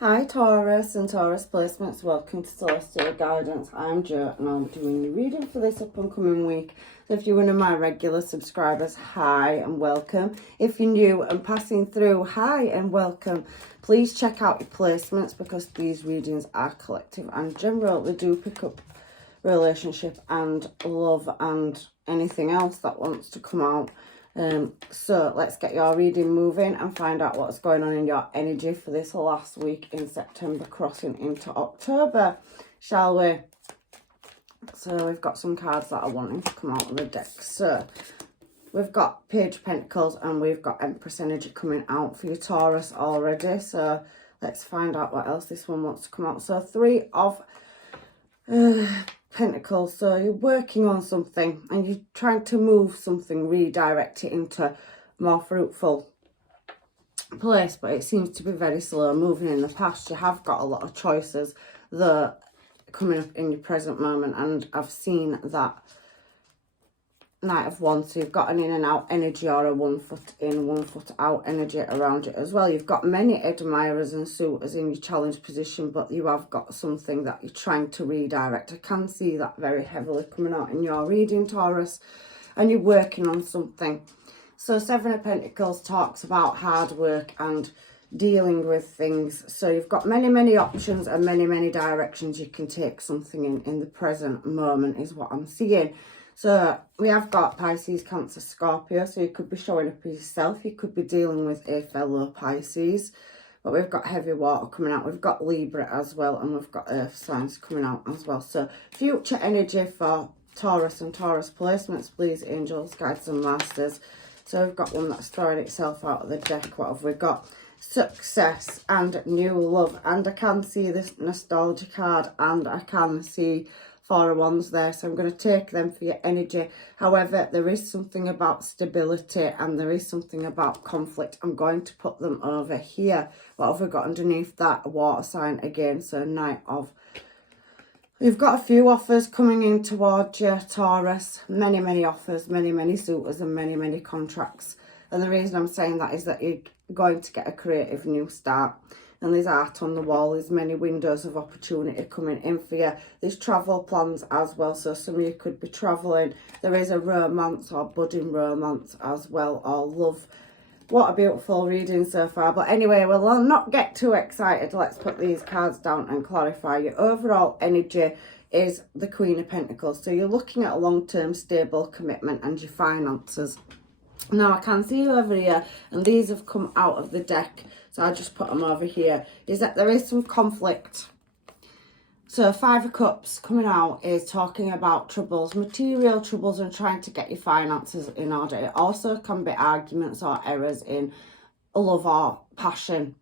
Hi Taurus and Taurus placements, welcome to Celestial Guidance. I'm Jo and I'm doing the reading for this up and coming week. So if you're one of my regular subscribers, hi and welcome. If you're new and passing through, hi and welcome. Please check out your placements because these readings are collective and general. They do pick up relationship and love and anything else that wants to come out. So let's get your reading moving and find out what's going on in your energy for this last week in September crossing into October, shall we? So we've got some cards that are wanting to come out of the deck. So we've got Page of Pentacles and we've got Empress energy coming out for your Taurus already. So let's find out what else this one wants to come out. So Three of Pentacles. So you're working on something and you're trying to move something, redirect it into more fruitful place, but it seems to be very slow moving in the past. You have got a lot of choices that are coming up in your present moment, and I've seen that Knight of Wands, so you've got an in and out energy or a 1 foot in, 1 foot out energy around it as well. You've got many admirers and suitors in your challenge position, but you have got something that you're trying to redirect. I can see that very heavily coming out in your reading, Taurus, and you're working on something. So Seven of Pentacles talks about hard work and dealing with things. So you've got many options and many directions you can take something in the present moment is what I'm seeing. So we have got Pisces, Cancer, Scorpio. So you could be showing up as yourself. You could be dealing with a fellow Pisces. But we've got heavy water coming out. We've got Libra as well. And we've got earth signs coming out as well. So future energy for Taurus and Taurus placements, please, angels, guides and masters. So we've got one that's throwing itself out of the deck. What have we got? Success and new love. And I can see this nostalgia card. And I can see Four of Wands there, so I'm going to take them for your energy. However, there is something about stability and there is something about conflict. I'm going to put them over here. What have we got underneath that? A water sign again, so Knight of... We've got a few offers coming in towards you, Taurus. Many offers, many suitors and many contracts. And the reason I'm saying that is that you're going to get a creative new start. And there's art on the wall. There's many windows of opportunity coming in for you. There's travel plans as well. So some of you could be travelling. There is a romance or budding romance as well, or love. What a beautiful reading so far. But anyway, we'll not get too excited. Let's put these cards down and clarify. Your overall energy is the Queen of Pentacles. So you're looking at a long-term stable commitment and your finances. Now I can see you over here, and these have come out of the deck, so I'll just put them over here, is that there is some conflict. So Five of Cups coming out is talking about troubles, material troubles, and trying to get your finances in order. It also can be arguments or errors in love or passion.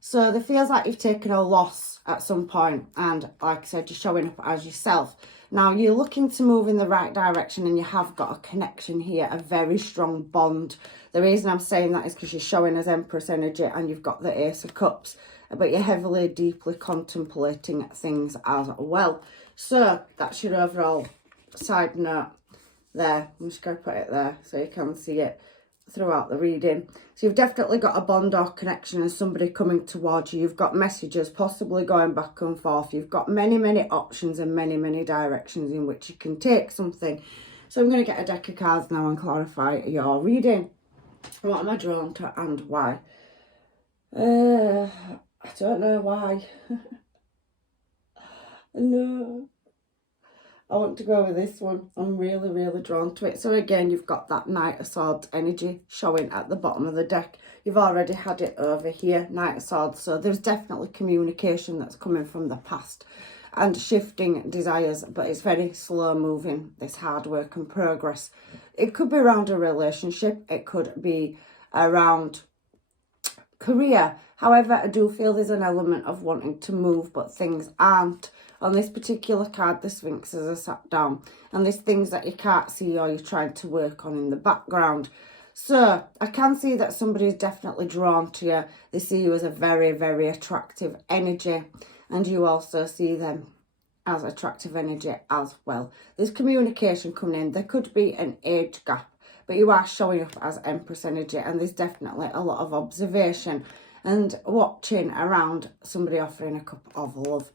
So there feels like you've taken a loss at some point, and like I said, you're showing up as yourself. Now you're looking to move in the right direction and you have got a connection here, a very strong bond. The reason I'm saying that is because you're showing as Empress energy and you've got the Ace of Cups, but you're heavily, deeply contemplating things as well. So that's your overall side note there. I'm just going to put it there so you can see it throughout the reading. So you've definitely got a bond or connection and somebody coming towards you. You've got messages possibly going back and forth. You've got many options and many directions in which you can take something. So I'm going to get a deck of cards now and clarify your reading. What am I drawn to and why? I don't know why. No. I want to go with this one. I'm really drawn to it. So again, you've got that Knight of Swords energy showing at the bottom of the deck. You've already had it over here, Knight of Swords. So there's definitely communication that's coming from the past and shifting desires, but it's very slow moving, this hard work and progress. It could be around a relationship. It could be around career. However, I do feel there's an element of wanting to move, but things aren't. On this particular card, the Sphinxes are sat down, and there's things that you can't see or you're trying to work on in the background. So I can see that somebody is definitely drawn to you. They see you as a very attractive energy, and you also see them as attractive energy as well. There's communication coming in. There could be an age gap, but you are showing up as Empress energy, and there's definitely a lot of observation. and watching around somebody offering a cup of love.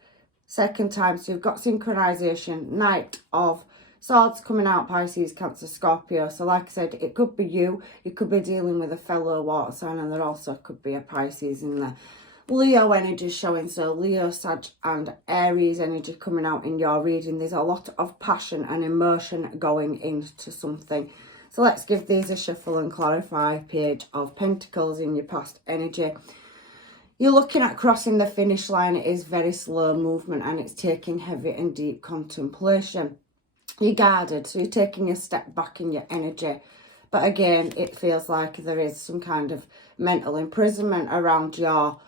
Second time, so you've got synchronization, Knight of Swords coming out, Pisces, Cancer, Scorpio. So like I said, it could be you could be dealing with a fellow water sign, and there also could be a Pisces in there. Leo energy showing, so Leo, Sag and Aries energy coming out in your reading. There's a lot of passion and emotion going into something. So let's give these a shuffle and clarify. Page of Pentacles in your past energy. You're looking at crossing the finish line. It is very slow movement and it's taking heavy and deep contemplation. You're guarded, so you're taking a step back in your energy. But again, it feels like there is some kind of mental imprisonment around your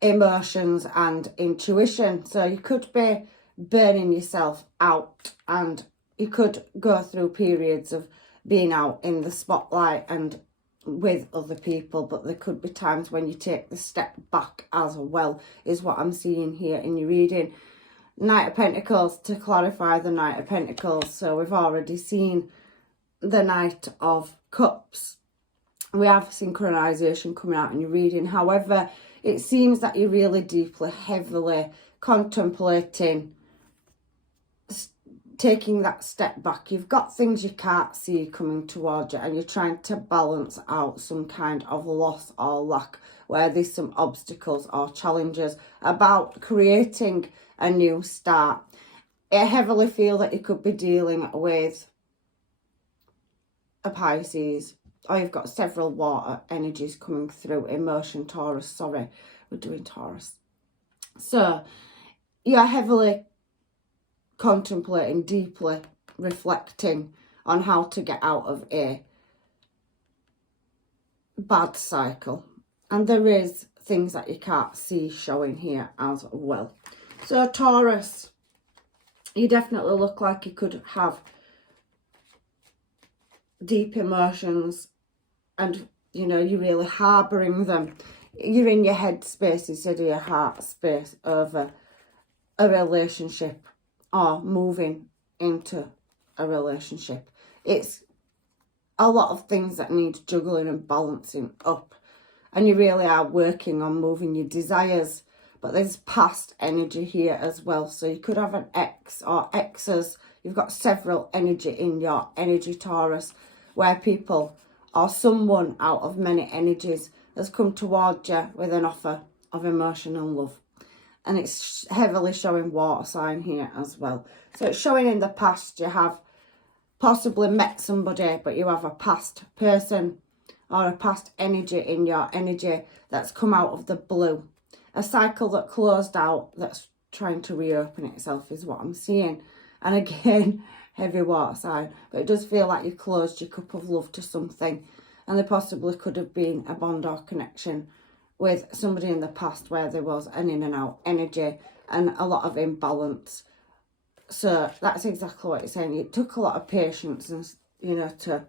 emotions and intuition. So you could be burning yourself out, and you could go through periods of being out in the spotlight and with other people, but there could be times when you take the step back as well, is what I'm seeing here in your reading. Knight of Pentacles, to clarify the Knight of Pentacles. So we've already seen the Knight of Cups. We have synchronization coming out in your reading. However, it seems that you're really deeply, heavily contemplating taking that step back. You've got things you can't see coming towards you, and you're trying to balance out some kind of loss or lack, where there's some obstacles or challenges about creating a new start. I heavily feel that you could be dealing with a Pisces, or you've got several water energies coming through. Emotion, Taurus, sorry, we're doing Taurus. So you're heavily contemplating, deeply reflecting on how to get out of a bad cycle. And there is things that you can't see showing here as well. So Taurus, you definitely look like you could have deep emotions, and you know, you're really harbouring them. You're in your head space instead of your heart space over a relationship or moving into a relationship. It's a lot of things that need juggling and balancing up, and you really are working on moving your desires. But there's past energy here as well, so you could have an ex or exes. You've got several energy in your energy, Taurus, where people or someone out of many energies has come towards you with an offer of emotional love. And it's heavily showing water sign here as well. So it's showing in the past you have possibly met somebody, but you have a past person or a past energy in your energy that's come out of the blue. A cycle that closed out that's trying to reopen itself is what I'm seeing. And again, heavy water sign. But it does feel like you closed your cup of love to something. And there possibly could have been a bond or connection with somebody in the past where there was an in and out energy and a lot of imbalance. So that's exactly what you're saying. It took a lot of patience and, you know, to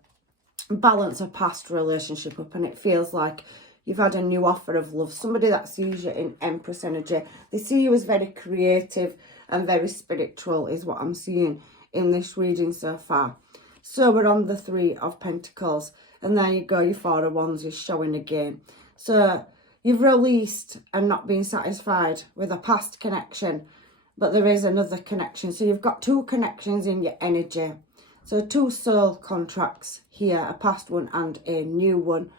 balance a past relationship up, and it feels like you've had a new offer of love. Somebody that sees you in Empress energy. They see you as very creative and very spiritual is what I'm seeing in this reading so far. So we're on the Three of Pentacles, and there you go, your Four of Wands is showing again. So you've released and not been satisfied with a past connection, but there is another connection. So you've got two connections in your energy. So two soul contracts here, a past one and a new one.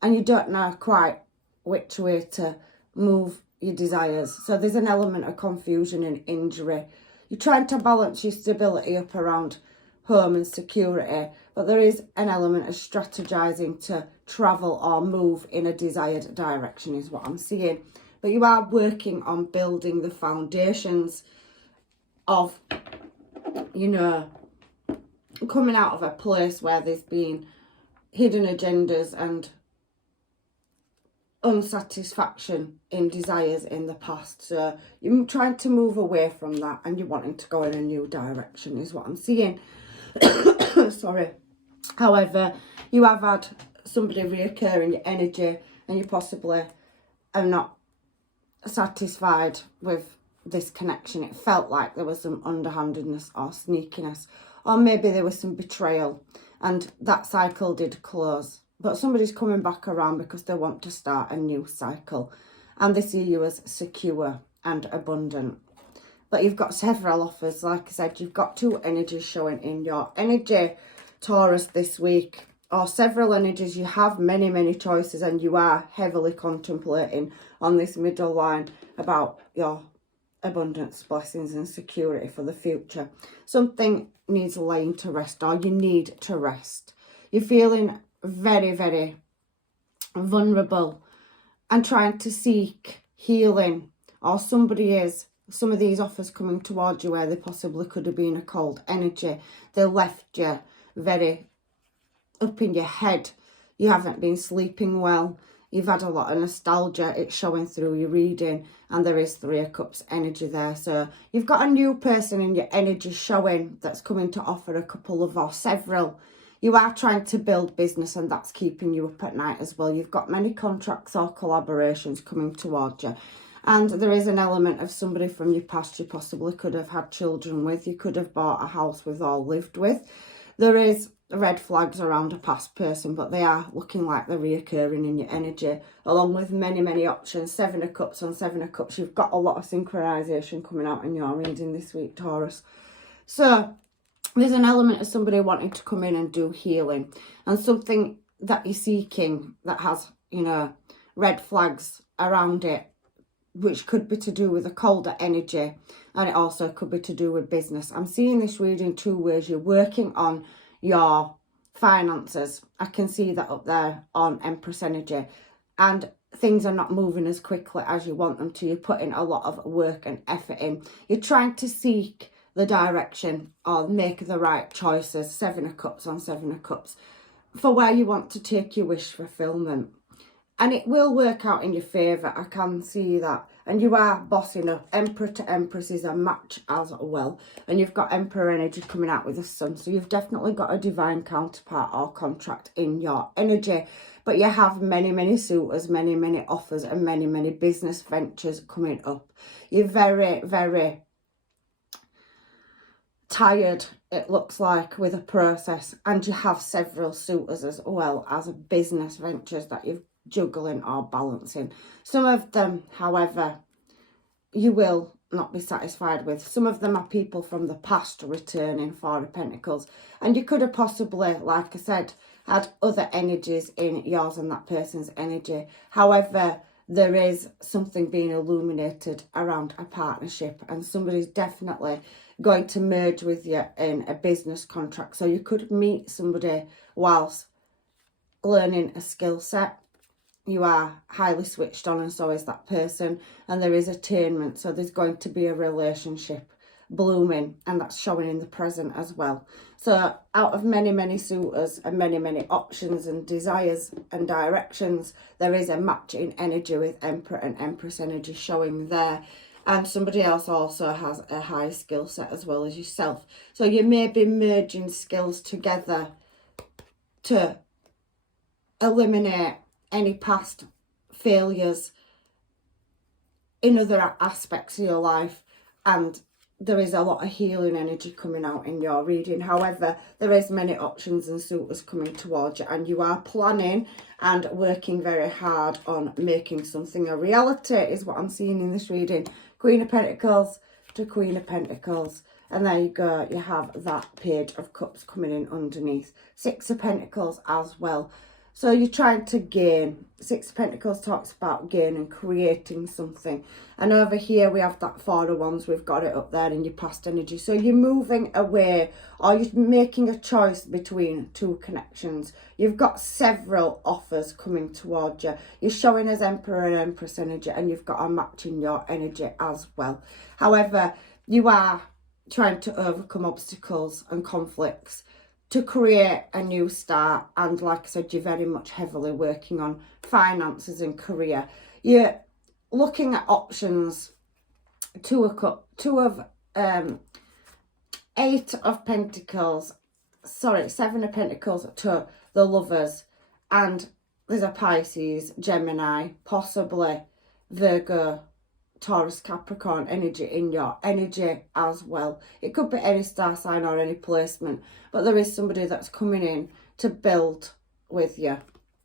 And you don't know quite which way to move your desires. So there's an element of confusion and injury. You're trying to balance your stability up around home and security, but there is an element of strategizing to travel or move in a desired direction is what I'm seeing. But you are working on building the foundations of, you know, coming out of a place where there's been hidden agendas and unsatisfaction in desires in the past. So you're trying to move away from that and you're wanting to go in a new direction is what I'm seeing. Sorry. However, you have had somebody reoccur in your energy and you possibly are not satisfied with this connection. It felt like there was some underhandedness or sneakiness, or maybe there was some betrayal, and that cycle did close but somebody's coming back around because they want to start a new cycle, and they see you as secure and abundant. But you've got several offers. Like I said, you've got 2 energies showing in your energy, Taurus, this week, or several energies. You have many, many choices, and you are heavily contemplating on this middle line about your abundance, blessings and security for the future. Something needs laying to rest, or you need to rest. You're feeling very, very vulnerable and trying to seek healing, or somebody is. Some of these offers coming towards you where they possibly could have been a cold energy. They left you very up in your head. You haven't been sleeping well. You've had a lot of nostalgia. It's showing through your reading, and there is 3 of Cups energy there. So you've got a new person in your energy showing that's coming to offer a couple of or several. You are trying to build business, and that's keeping you up at night as well. You've got many contracts or collaborations coming towards you. And there is an element of somebody from your past you possibly could have had children with. You could have bought a house with or lived with. There is red flags around a past person, but they are looking like they're reoccurring in your energy, along with many, many options. 7 of Cups on 7 of Cups. You've got a lot of synchronization coming out in your reading this week, Taurus. So there's an element of somebody wanting to come in and do healing, and something that you're seeking that has, you know, red flags around it, which could be to do with a colder energy, and it also could be to do with business. I'm seeing this reading 2 ways. You're working on your finances. I can see that up there on Empress energy, and things are not moving as quickly as you want them to. You're putting a lot of work and effort in. You're trying to seek the direction or make the right choices. 7 of Cups on 7 of Cups for where you want to take your wish fulfillment. And it will work out in your favour. I can see that. And you are bossing up. Emperor to Empress is a match as well. And you've got Emperor energy coming out with the Sun. So you've definitely got a divine counterpart or contract in your energy. But you have many, many suitors, many, many offers, and many, many business ventures coming up. You're very, very tired, it looks like, with a process. And you have several suitors as well as business ventures that you've juggling or balancing. Some of them, however, you will not be satisfied with. Some of them are people from the past returning, 4 of Pentacles, and you could have possibly, like I said, had other energies in yours and that person's energy. However, there is something being illuminated around a partnership, and somebody's definitely going to merge with you in a business contract. So you could meet somebody whilst learning a skill set. You are highly switched on, and so is that person, and there is attainment. So there's going to be a relationship blooming, and that's showing in the present as well. So out of many, many suitors and many, many options and desires and directions, there is a match in energy with Emperor and Empress energy showing there. And somebody else also has a high skill set as well as yourself. So you may be merging skills together to eliminate any past failures in other aspects of your life, and there is a lot of healing energy coming out in your reading. However, there is many options and suitors coming towards you, and you are planning and working very hard on making something a reality is what I'm seeing in this reading. Queen of Pentacles to Queen of Pentacles, and there you go, you have that Page of Cups coming in underneath. 6 of Pentacles as well. So you're trying to gain. 6 of Pentacles talks about gain and creating something. And over here we have that 4 of Wands. We've got it up there in your past energy. So you're moving away, or you're making a choice between 2 connections. You've got several offers coming towards you. You're showing as Emperor and Empress energy, and you've got a match in your energy as well. However, you are trying to overcome obstacles and conflicts to create a new start, and like I said, you're very much heavily working on finances and career. You're looking at options. 8 of Pentacles, sorry, 7 of Pentacles to the Lovers, and there's a Pisces, Gemini, possibly Virgo, Taurus, Capricorn energy in your energy as well. It could be any star sign or any placement, but there is somebody that's coming in to build with you.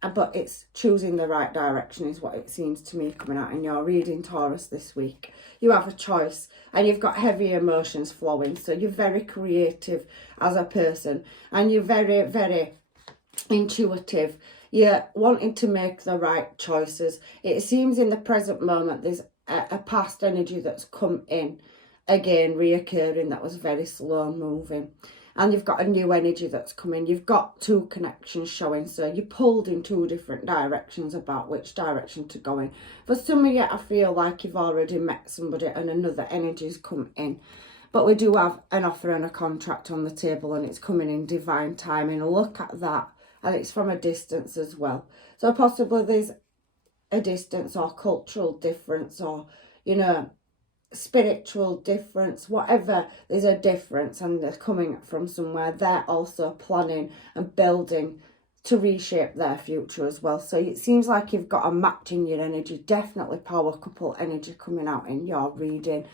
but it's choosing the right direction is what it seems to me coming out in your reading, Taurus, this week. You have a choice, and you've got heavy emotions flowing, so you're very creative as a person, and you're very, very intuitive. You're wanting to make the right choices. It seems in the present moment there's a past energy that's come in again, reoccurring, that was very slow moving, and you've got a new energy that's coming. You've got two connections showing, so you're pulled in two different directions about which direction to go in. For some of you, I feel like you've already met somebody and another energy's come in, but we do have an offer and a contract on the table, and it's coming in divine timing. Look at that, and it's from a distance as well, so possibly there's a distance or cultural difference, or you know, spiritual difference, whatever. There's a difference, and they're coming from somewhere. They're also planning and building to reshape their future as well. So it seems like you've got a match in your energy. Definitely power couple energy coming out in your reading.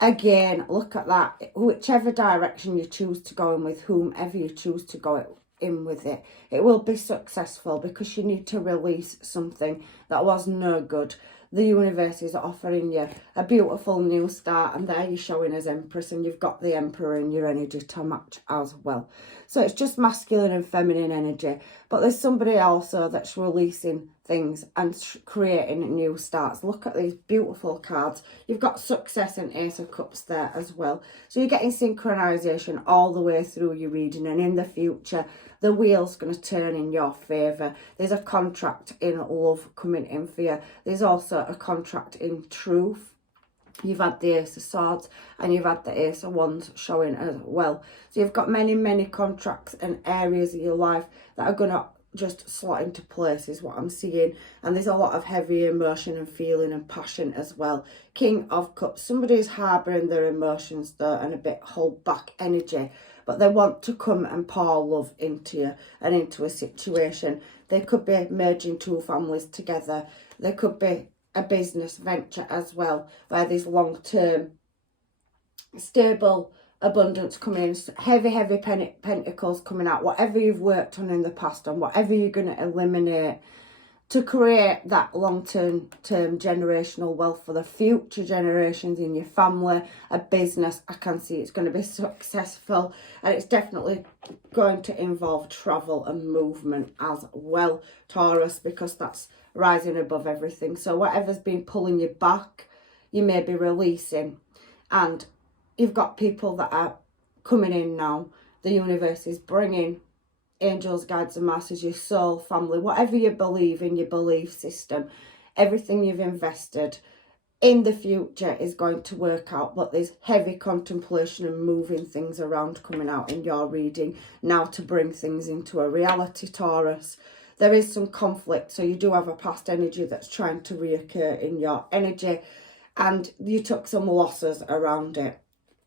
Again, look at that. Whichever direction you choose to go in with, whomever you choose to go in with it, it will be successful, because you need to release something that was no good. The universe is offering you a beautiful new start, and there you're showing as Empress, and you've got the Emperor in your energy to match as well. So it's just masculine and feminine energy, but there's somebody also that's releasing things and creating new starts. Look at these beautiful cards. You've got success and Ace of Cups there as well. So you're getting synchronization all the way through your reading, and in the future the wheel's going to turn in your favour. There's a contract in love coming in for you. There's also a contract in truth. You've had the Ace of Swords and you've had the Ace of Wands showing as well. So you've got many, many contracts and areas of your life that are going to just slot into place is what I'm seeing. And there's a lot of heavy emotion and feeling and passion as well. King of Cups. Somebody's harbouring their emotions though, and a bit hold back energy, but they want to come and pour love into you and into a situation. They could be merging two families together. There could be a business venture as well, where there's long-term, stable abundance coming in. Heavy pentacles coming out. Whatever you've worked on in the past, and whatever you're going to eliminate to create that long-term generational wealth for the future generations in your family, a business. I can see it's going to be successful, and it's definitely going to involve travel and movement as well, Taurus, because that's rising above everything. So whatever's been pulling you back, you may be releasing, and you've got people that are coming in now. The universe is bringing angels, guides and masters, your soul, family, whatever you believe in, your belief system, everything you've invested in the future is going to work out. But there's heavy contemplation and moving things around coming out in your reading now to bring things into a reality, Taurus. There is some conflict, so you do have a past energy that's trying to reoccur in your energy, and you took some losses around it.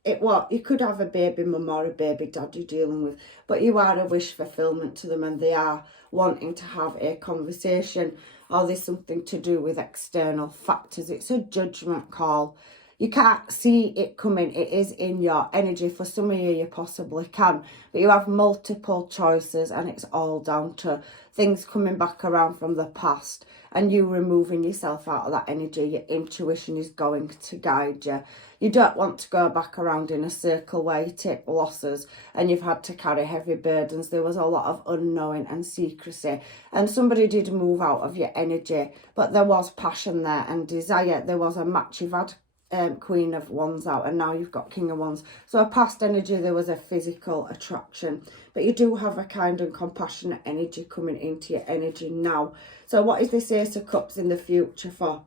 You could have a baby mum or a baby dad you're dealing with, but you are a wish fulfillment to them, and they are wanting to have a conversation, or there's something to do with external factors. It's a judgment call. You can't see it coming. It is in your energy. For some of you, you possibly can, but you have multiple choices, and it's all down to things coming back around from the past and you removing yourself out of that energy. Your intuition is going to guide you. You don't want to go back around in a circle where you take losses and you've had to carry heavy burdens. There was a lot of unknowing and secrecy, and somebody did move out of your energy, but there was passion there and desire. There was a match. You've had Queen of Wands out, and now you've got King of Wands. So a past energy, there was a physical attraction, but you do have a kind and compassionate energy coming into your energy now. So what is this Ace of Cups in the future for?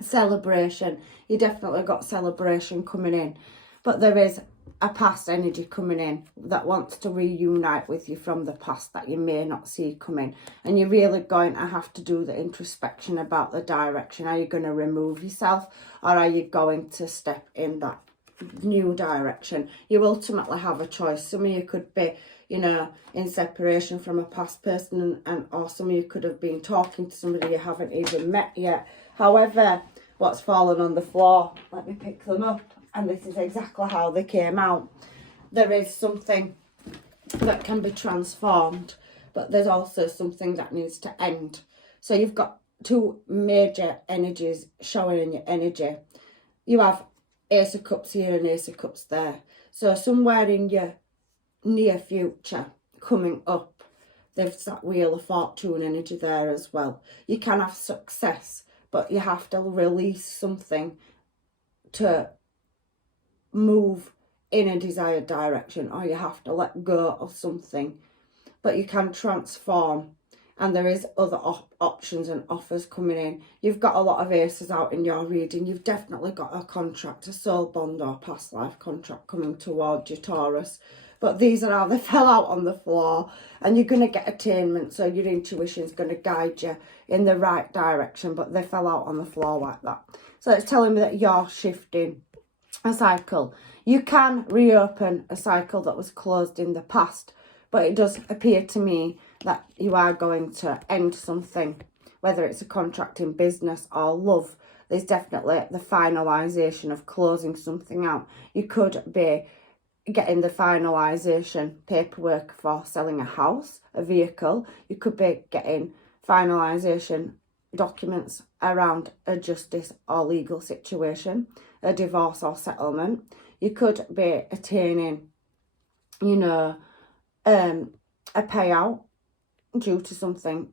Celebration. You definitely got celebration coming in, but there is a past energy coming in that wants to reunite with you from the past that you may not see coming, and you're really going to have to do the introspection about the direction. Are you going to remove yourself, or are you going to step in that new direction? You ultimately have a choice. Some of you could be, you know, in separation from a past person, and or some of you could have been talking to somebody you haven't even met yet. However, what's fallen on the floor, let me pick them up, and this is exactly how they came out. There is something that can be transformed, but there's also something that needs to end. So you've got two major energies showing in your energy. You have Ace of Cups here and Ace of Cups there. So somewhere in your near future coming up, there's that Wheel of Fortune energy there as well. You can have success, but you have to release something to move in a desired direction, or you have to let go of something. But you can transform, and there is other options and offers coming in. You've got a lot of aces out in your reading. You've definitely got a contract, a soul bond or past life contract coming towards you, Taurus. But these are how they fell out on the floor, and you're going to get attainment, so your intuition's going to guide you in the right direction, but they fell out on the floor like that. So it's telling me that you're shifting a cycle. You can reopen a cycle that was closed in the past, but it does appear to me that you are going to end something, whether it's a contract in business or love. There's definitely the finalisation of closing something out. You could be getting the finalisation paperwork for selling a house, a vehicle. You could be getting finalisation documents around a justice or legal situation, a divorce or settlement. You could be attaining, you know, a payout due to something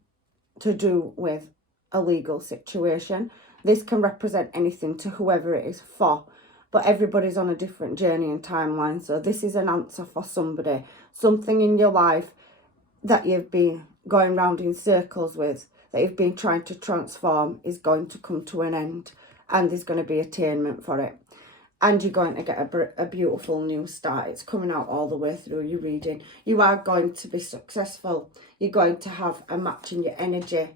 to do with a legal situation. This can represent anything to whoever it is for, but everybody's on a different journey and timeline. So this is an answer for somebody. Something in your life that you've been going round in circles with, that you've been trying to transform, is going to come to an end, and there's going to be attainment for it. And you're going to get a beautiful new start. It's coming out all the way through your reading. You are going to be successful. You're going to have a match in your energy,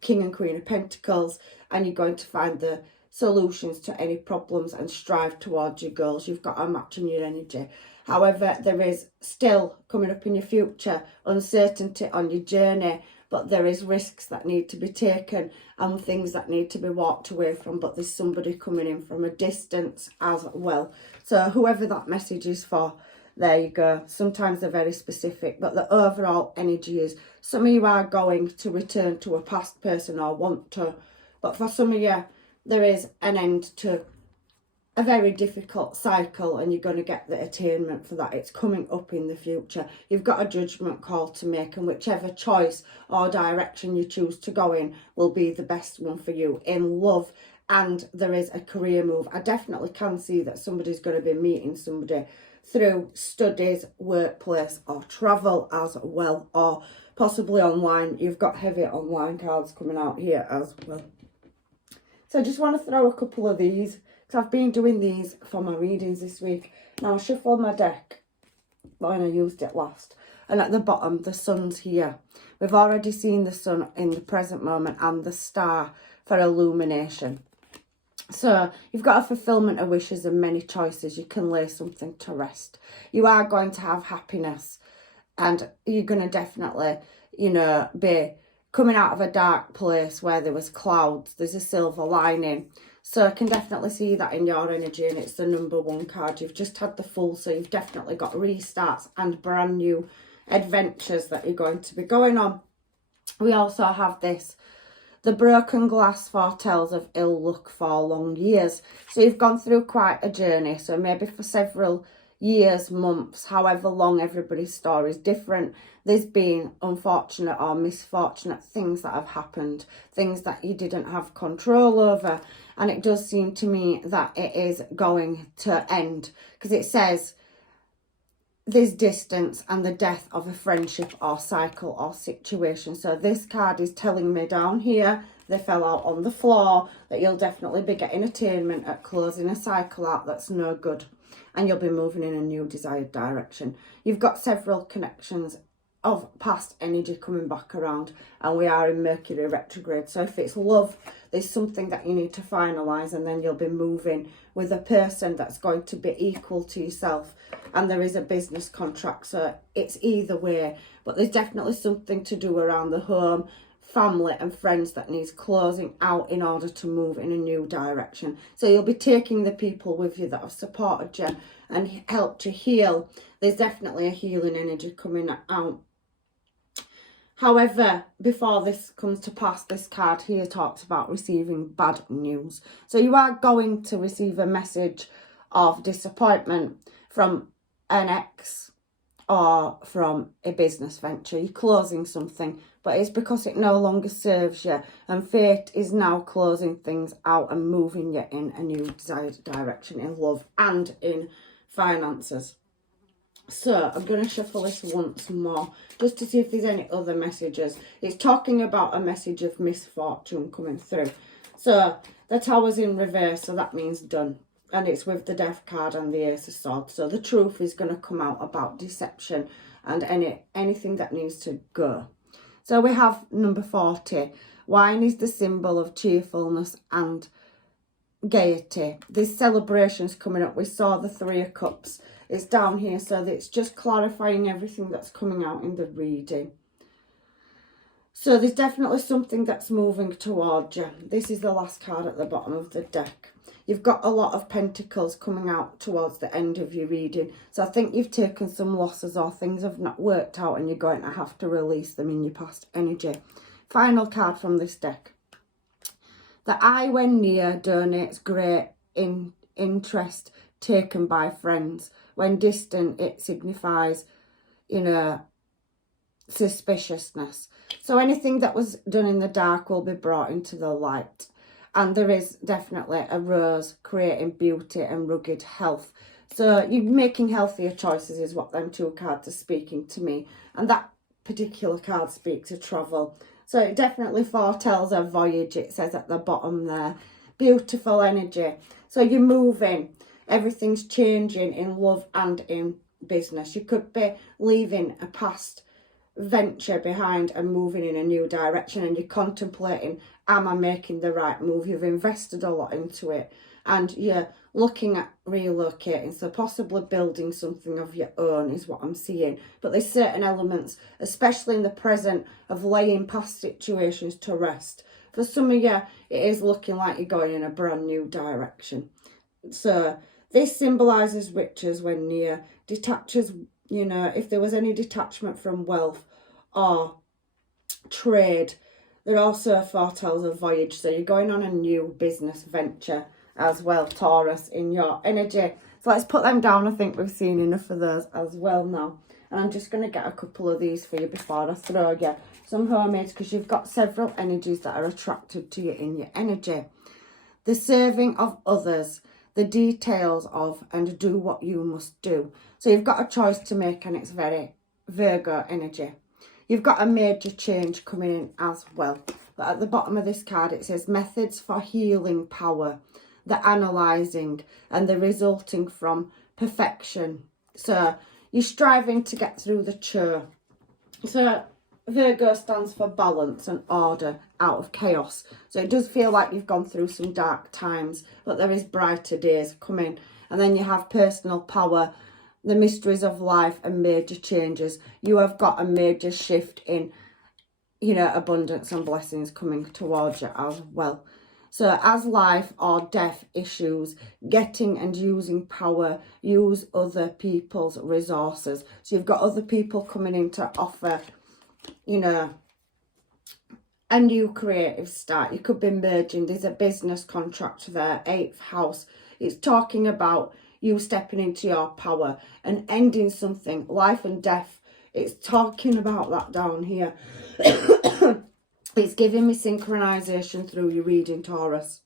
King and Queen of Pentacles, and you're going to find the solutions to any problems and strive towards your goals. You've got a match in your energy. However, there is still coming up in your future uncertainty on your journey, but there is risks that need to be taken and things that need to be walked away from, but there's somebody coming in from a distance as well. So whoever that message is for, there you go. Sometimes they're very specific, but the overall energy is some of you are going to return to a past person or want to, but for some of you, there is an end to a very difficult cycle, and you're going to get the attainment for that. It's coming up in the future. You've got a judgment call to make, and whichever choice or direction you choose to go in will be the best one for you in love. And there is a career move. I definitely can see that somebody's going to be meeting somebody through studies, workplace or travel as well, or possibly online. You've got heavy online cards coming out here as well. So I just want to throw a couple of these, because I've been doing these for my readings this week. Now I shuffled my deck when I used it last, and at the bottom the sun's here. We've already seen the sun in the present moment and the star for illumination. So you've got a fulfillment of wishes and many choices. You can lay something to rest. You are going to have happiness, and you're going to definitely, you know, be coming out of a dark place where there was clouds. There's a silver lining. So I can definitely see that in your energy, and it's the number one card. You've just had the Fool, so you've definitely got restarts and brand new adventures that you're going to be going on. We also have this. The broken glass foretells of ill luck for long years. So you've gone through quite a journey. So maybe for several years, months, however long, everybody's story is different. There's been unfortunate or misfortunate things that have happened, things that you didn't have control over. And it does seem to me that it is going to end, because it says there's distance and the death of a friendship or cycle or situation. So this card is telling me down here, they fell out on the floor, that you'll definitely be getting attainment at closing a cycle out that's no good. And you'll be moving in a new desired direction. You've got several connections of past energy coming back around, and we are in Mercury retrograde. So if it's love, there's something that you need to finalise, and then you'll be moving with a person that's going to be equal to yourself. And there is a business contract, so it's either way. But there's definitely something to do around the home, family and friends that needs closing out in order to move in a new direction. So you'll be taking the people with you that have supported you and helped you heal. There's definitely a healing energy coming out. However, before this comes to pass, this card here talks about receiving bad news. So you are going to receive a message of disappointment from an ex or from a business venture. You're closing something, but it's because it no longer serves you, and fate is now closing things out and moving you in a new desired direction in love and in finances. So I'm going to shuffle this once more just to see if there's any other messages. It's talking about a message of misfortune coming through. So the Tower's in reverse, so that means done. And it's with the Death card and the Ace of Swords. So the truth is going to come out about deception and anything that needs to go. So we have number 40. Wine is the symbol of cheerfulness and gaiety. There's celebrations coming up. We saw the 3 of Cups. It's down here, so that it's just clarifying everything that's coming out in the reading. So there's definitely something that's moving towards you. This is the last card at the bottom of the deck. You've got a lot of pentacles coming out towards the end of your reading. So I think you've taken some losses or things have not worked out and you're going to have to release them in your past energy. Final card from this deck. The eye when near donates great interest taken by friends. When distant, it signifies, suspiciousness. So anything that was done in the dark will be brought into the light. And there is definitely a rose creating beauty and rugged health. So you're making healthier choices is what them 2 cards are speaking to me. And that particular card speaks to travel. So it definitely foretells a voyage, it says at the bottom there. Beautiful energy. So you're moving. Everything's changing in love and in business. You could be leaving a past venture behind and moving in a new direction, and you're contemplating, am I making the right move? You've invested a lot into it and you're looking at relocating, so possibly building something of your own is what I'm seeing. But there's certain elements, especially in the present, of laying past situations to rest. For some of you, it is looking like you're going in a brand new direction. So this symbolises riches when near, detaches, if there was any detachment from wealth or trade. There also foretells a voyage, so you're going on a new business venture as well, Taurus, in your energy. So let's put them down. I think we've seen enough of those as well now. And I'm just going to get a couple of these for you before I throw you some homemades, because you've got several energies that are attracted to you in your energy. The serving of others, the details of, and do what you must do. So you've got a choice to make, and it's very Virgo energy. You've got a major change coming in as well. But at the bottom of this card, it says methods for healing power, the analysing and the resulting from perfection. So you're striving to get through the chore. So Virgo stands for balance and order out of chaos. So it does feel like you've gone through some dark times, but there is brighter days coming. And then you have personal power, the mysteries of life and major changes. You have got a major shift in, abundance and blessings coming towards you as well. So as life or death issues, getting and using power, use other people's resources. So you've got other people coming in to offer, a new creative start. You could be merging. There's a business contract there, 8th house. It's talking about you stepping into your power and ending something, life and death. It's talking about that down here. It's giving me synchronization through your reading, Taurus.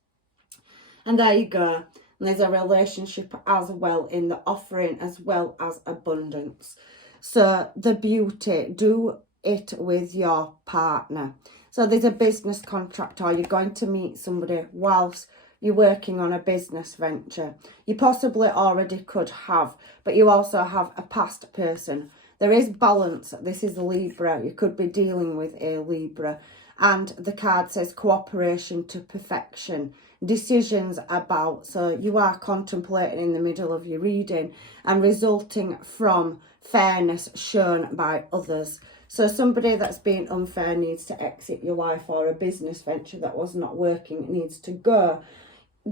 And there you go. And there's a relationship as well in the offering, as well as abundance. So the beauty, do it with your partner. So there's a business contract, or you're going to meet somebody whilst you're working on a business venture. You possibly already could have, but you also have a past person. There is balance. This is Libra. You could be dealing with a Libra. And the card says cooperation to perfection. Decisions about. So you are contemplating in the middle of your reading and resulting from fairness shown by others. So somebody that's being unfair needs to exit your life, or a business venture that was not working needs to go.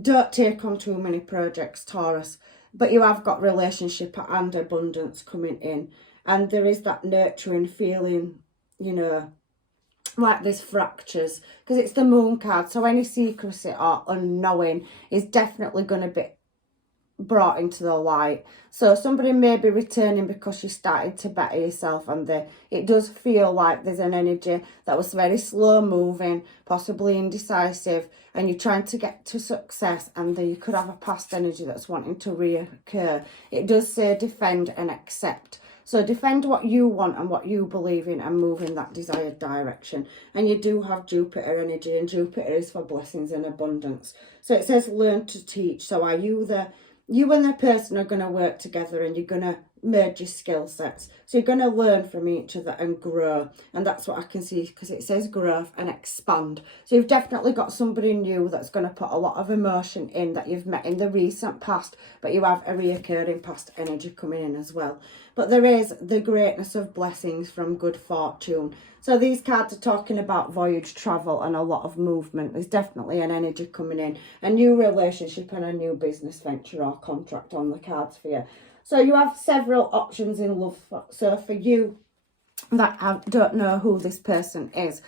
Don't take on too many projects, Taurus, but you have got relationship and abundance coming in. And there is that nurturing feeling, like there's fractures, because it's the moon card. So any secrecy or unknowing is definitely going to be brought into the light. So somebody may be returning because you started to better yourself, and it does feel like there's an energy that was very slow moving, possibly indecisive, and you're trying to get to success, and you could have a past energy that's wanting to reoccur. It does say defend and accept. So defend what you want and what you believe in, and move in that desired direction. And you do have Jupiter energy, and Jupiter is for blessings and abundance. So it says learn to teach. So are you you and the person are going to work together, and you're going to merge your skill sets. So you're going to learn from each other and grow. And that's what I can see, because it says growth and expand. So you've definitely got somebody new that's going to put a lot of emotion in, that you've met in the recent past, but you have a reoccurring past energy coming in as well. But there is the greatness of blessings from good fortune. So these cards are talking about voyage, travel, and a lot of movement. There's definitely an energy coming in, a new relationship and a new business venture or contract on the cards for you. So you have several options in love. So for you that don't know who this person is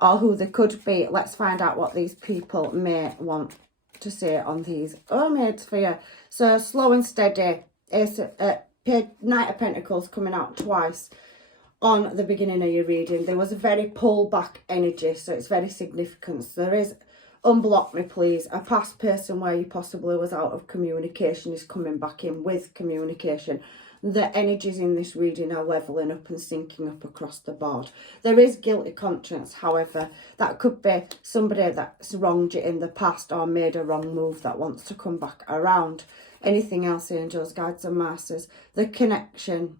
or who they could be, let's find out what these people may want to say on these mermaids for you. So slow and steady is Knight of Pentacles coming out twice on the beginning of your reading. There was a very pull back energy, so it's very significant. So there is unblock me please. A past person where you possibly was out of communication is coming back in with communication. The energies in this reading are leveling up and syncing up across the board. There is guilty conscience, however. That could be somebody that's wronged you in the past or made a wrong move that wants to come back around. Anything else, angels, guides and masters? The connection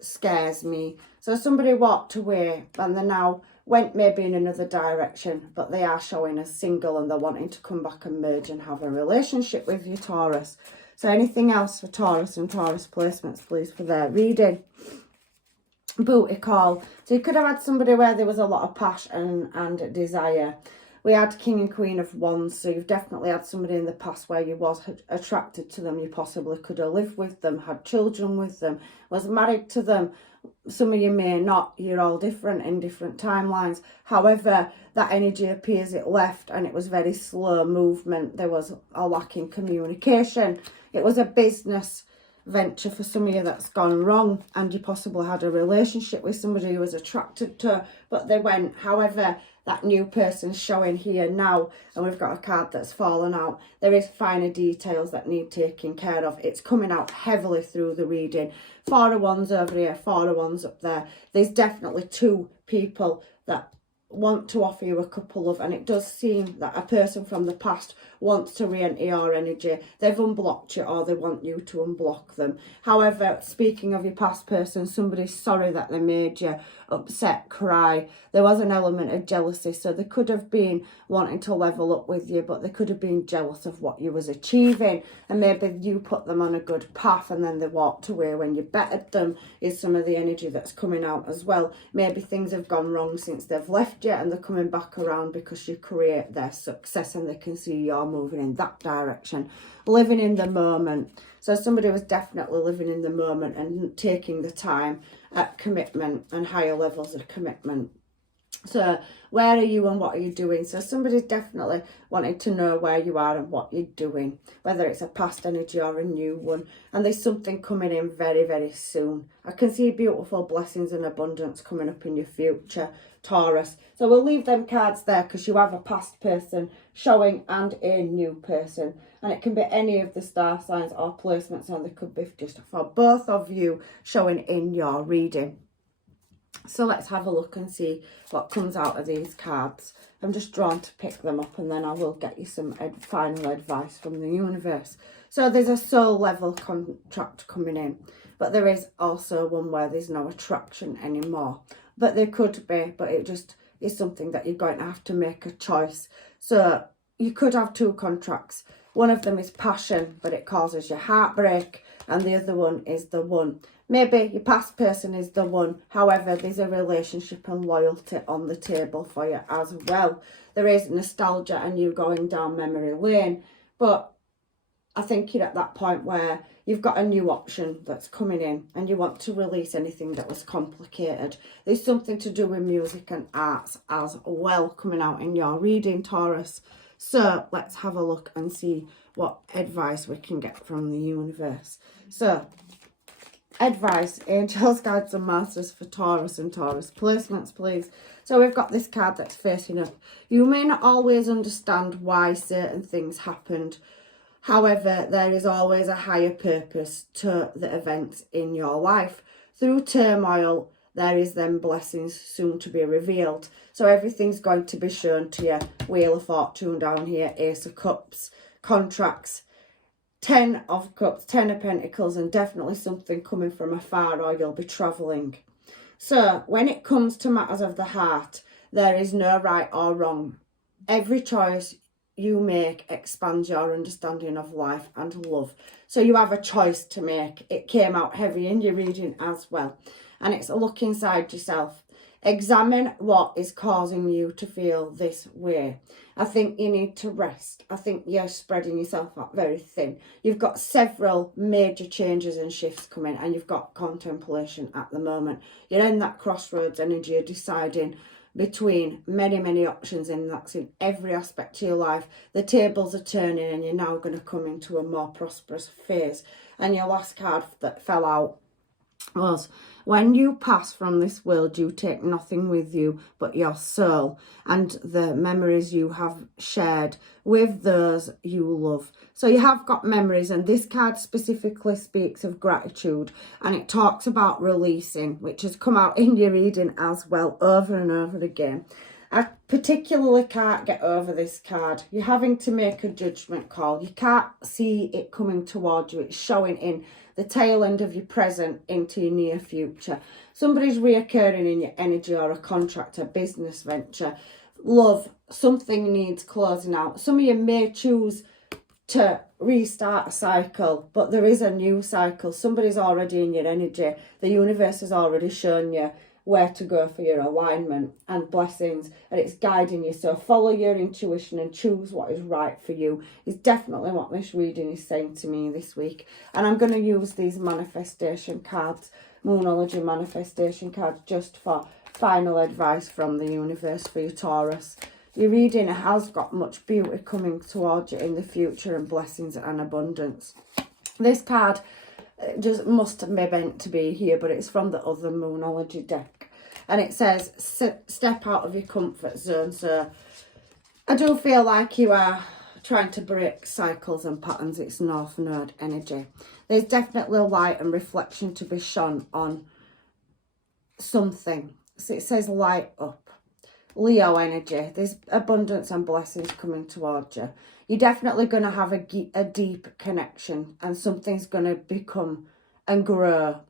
scares me. So somebody walked away and they now went maybe in another direction, but they are showing as single and they're wanting to come back and merge and have a relationship with you, Taurus. So anything else for Taurus and Taurus placements, please, for their reading? Booty call. So you could have had somebody where there was a lot of passion and desire. We had King and Queen of Wands, so you've definitely had somebody in the past where you was attracted to them. You possibly could have lived with them, had children with them, was married to them. Some of you may not. You're all different in different timelines. However, that energy appears it left, and it was very slow movement. There was a lack in communication. It was a business venture for some of you that's gone wrong, and you possibly had a relationship with somebody who was attracted to her, but they went. However, that new person's showing here now, and we've got a card that's fallen out. There is finer details that need taking care of. It's coming out heavily through the reading. 4 of Wands over here, 4 of Wands up there. There's definitely 2 people that want to offer you a couple of, and it does seem that a person from the past wants to re-enter your energy. They've unblocked you, or they want you to unblock them. However, speaking of your past person, somebody's sorry that they made you upset, cry. There was an element of jealousy, so they could have been wanting to level up with you, but they could have been jealous of what you was achieving, and maybe you put them on a good path and then they walked away when you bettered them, is some of the energy that's coming out as well. Maybe things have gone wrong since they've left you, and they're coming back around because you create their success and they can see you're moving in that direction. Living in the moment. So somebody was definitely living in the moment and taking the time at commitment and higher levels of commitment. So where are you and what are you doing? So somebody's definitely wanting to know where you are and what you're doing, whether it's a past energy or a new one. And there's something coming in very, very soon. I can see beautiful blessings and abundance coming up in your future, Taurus. So we'll leave them cards there because you have a past person showing and a new person. And it can be any of the star signs or placements, and they could be just for both of you showing in your reading. So let's have a look and see what comes out of these cards. I'm just drawn to pick them up, and then I will get you some final advice from the universe. So there's a soul level contract coming in, but there is also one where there's no attraction anymore. But there could be, but it just is something that you're going to have to make a choice. So you could have 2 contracts. One of them is passion, but it causes you heartbreak, and the other one is the one. Maybe your past person is the one. However, there's a relationship and loyalty on the table for you as well. There is nostalgia and you going down memory lane, but I think you're at that point where you've got a new option that's coming in and you want to release anything that was complicated. There's something to do with music and arts as well coming out in your reading, Taurus. So let's have a look and see what advice we can get from the universe. So, advice, angels, guides and masters for Taurus and Taurus placements, please. So we've got this card that's facing up. You may not always understand why certain things happened. However, there is always a higher purpose to the events in your life. Through turmoil, there is then blessings soon to be revealed. So everything's going to be shown to you. Wheel of Fortune down here, Ace of Cups, contracts, 10 of Cups, 10 of Pentacles, and definitely something coming from afar, or you'll be travelling. So when it comes to matters of the heart, there is no right or wrong. Every choice you make expands your understanding of life and love. So you have a choice to make. It came out heavy in your reading as well. And it's a look inside yourself. Examine what is causing you to feel this way. I think you need to rest. I think you're spreading yourself out very thin. You've got several major changes and shifts coming, and you've got contemplation at the moment. You're in that crossroads energy. You're deciding between many options, and that's in every aspect of your life. The tables are turning and you're now going to come into a more prosperous phase. And your last card that fell out was, when you pass from this world, you take nothing with you but your soul and the memories you have shared with those you love. So you have got memories, and this card specifically speaks of gratitude, and it talks about releasing, which has come out in your reading as well over and over again. I particularly can't get over this card. You're having to make a judgment call. You can't see it coming towards you. It's showing in the tail end of your present into your near future. Somebody's reoccurring in your energy, or a contract, a business venture, love, something needs closing out. Some of you may choose to restart a cycle, but there is a new cycle. Somebody's already in your energy. The universe has already shown you where to go for your alignment and blessings, and it's guiding you. So follow your intuition and choose what is right for you is definitely what this reading is saying to me this week. And I'm going to use these manifestation cards, Moonology manifestation cards, just for final advice from the universe for your Taurus. Your reading has got much beauty coming towards you in the future, and blessings and abundance. This card just must have been meant to be here, but it's from the other Moonology deck. And it says, step out of your comfort zone. So I do feel like you are trying to break cycles and patterns. It's North Node energy. There's definitely light and reflection to be shone on something. So it says light up. Leo energy. There's abundance and blessings coming towards you. You're definitely going to have a deep connection, and something's going to become and grow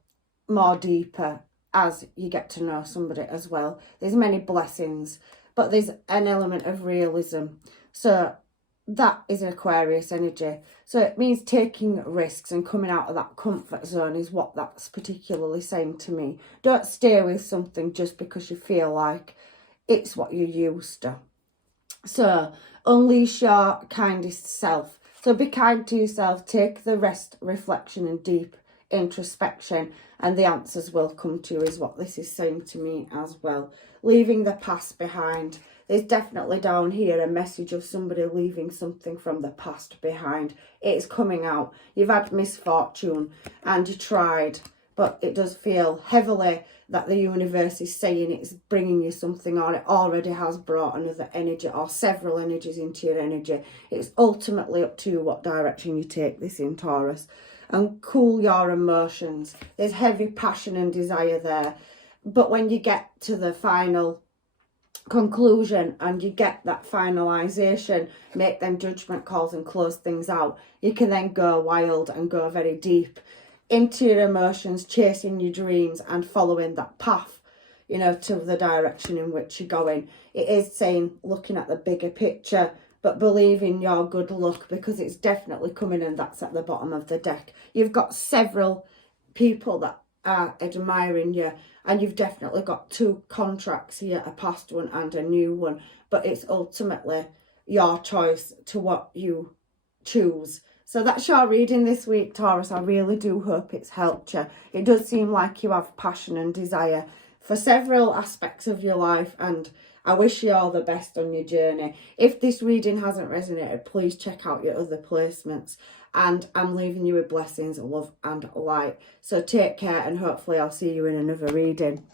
more deeper as you get to know somebody as well. There's many blessings, but there's an element of realism. So that is Aquarius energy. So it means taking risks and coming out of that comfort zone is what that's particularly saying to me. Don't stay with something just because you feel like it's what you're used to. So unleash your kindest self. So be kind to yourself. Take the rest, reflection and deep introspection, and the answers will come to you is what this is saying to me as well. Leaving the past behind. There's definitely down here a message of somebody leaving something from the past behind. It's coming out. You've had misfortune and you tried, but it does feel heavily that the universe is saying it's bringing you something, or it already has brought another energy or several energies into your energy. It's ultimately up to you what direction you take this in, Taurus. And cool your emotions. There's heavy passion and desire there. But when you get to the final conclusion and you get that finalisation, make them judgment calls and close things out, you can then go wild and go very deep into your emotions, chasing your dreams and following that path, you know, to the direction in which you're going. It is saying looking at the bigger picture, but believe in your good luck, because it's definitely coming, and that's at the bottom of the deck. You've got several people that are admiring you, and you've definitely got 2 contracts here, a past one and a new one, but it's ultimately your choice to what you choose. So that's your reading this week, Taurus. I really do hope it's helped you. It does seem like you have passion and desire for several aspects of your life, and I wish you all the best on your journey. If this reading hasn't resonated, please check out your other placements. And I'm leaving you with blessings, love and light. So take care, and hopefully I'll see you in another reading.